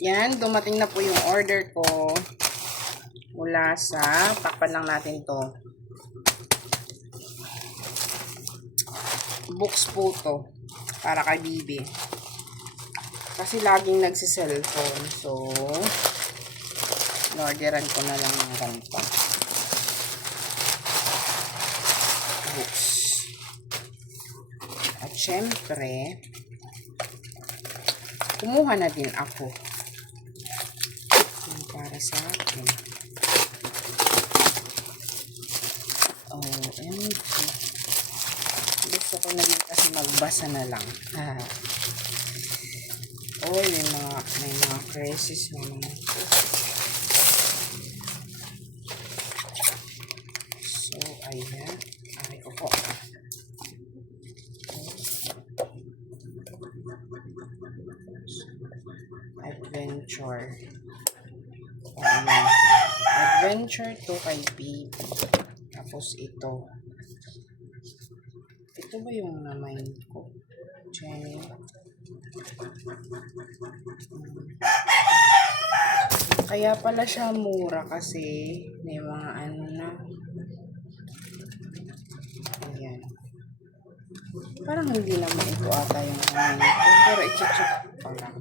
Yan, dumating na po yung order ko. Mula sa, takpan lang natin to. Books po to. Para kay Bibi. Kasi laging nagsiselfone. So, orderan ko na lang ng ganito. Books. At syempre, kumuha na din ako. Yan para sa akin. OMG. Gusto ko na din kasi magbasa na lang. May mga crisis naman. So, ayan. Ay, opo. Adventure. Ayan. Adventure to kay Bibi. Tapos ito. Ito ba yung na-mind ko? Jenny. Kaya pala siya mura kasi may mga ano na. Ayan. Parang hindi naman ito ata yung na-mind ko. Pero i-check ko lang.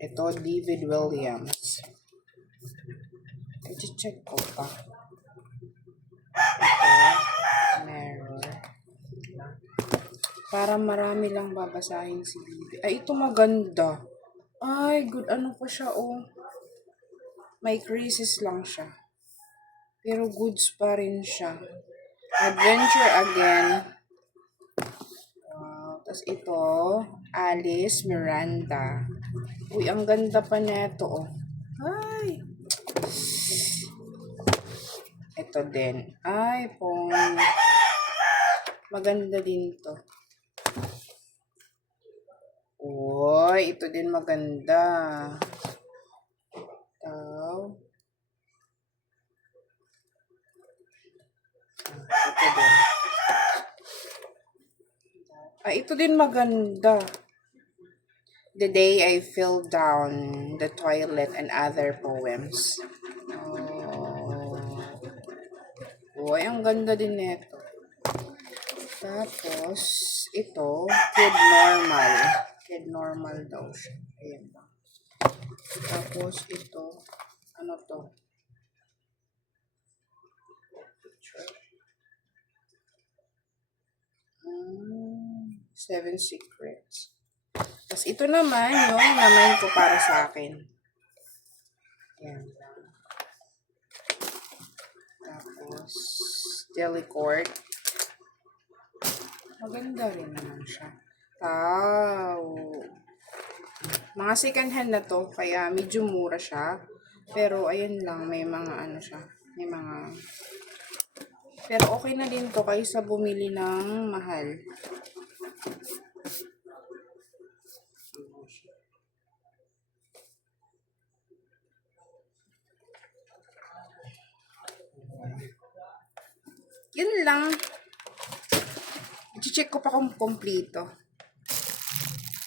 Ito, David Williams. I-check ko pa. Ito, Mirror. Para marami lang babasahin si Bibi. Ay, ito maganda. Ay, good. Ano pa siya, oh. May crisis lang siya. Pero goods pa rin siya. Adventure again. Tapos ito, Alice Miranda. Uy, ang ganda pa neto, oh. Ay. Ito din. Ay, pong. Maganda din to. Uy, ito din maganda. Ito din. Ito din maganda. The Day I Fell Down the Toilet and Other Poems. Uy, ang ganda din nito. Tapos, ito, Kid Normal. Kid Normal daw siya. Ayan ba. Tapos, ito, ano to? Seven Secrets. Tapos, ito naman, yung naman ko para sa akin. Ayan. Tapos, Delicord. Maganda rin naman siya. Mga second hand na to, kaya medyo mura siya. Pero, ayan lang, may mga ano siya. May mga... Pero, okay na din to kaysa bumili ng mahal. Yun lang. I-check ko pa kung kompleto.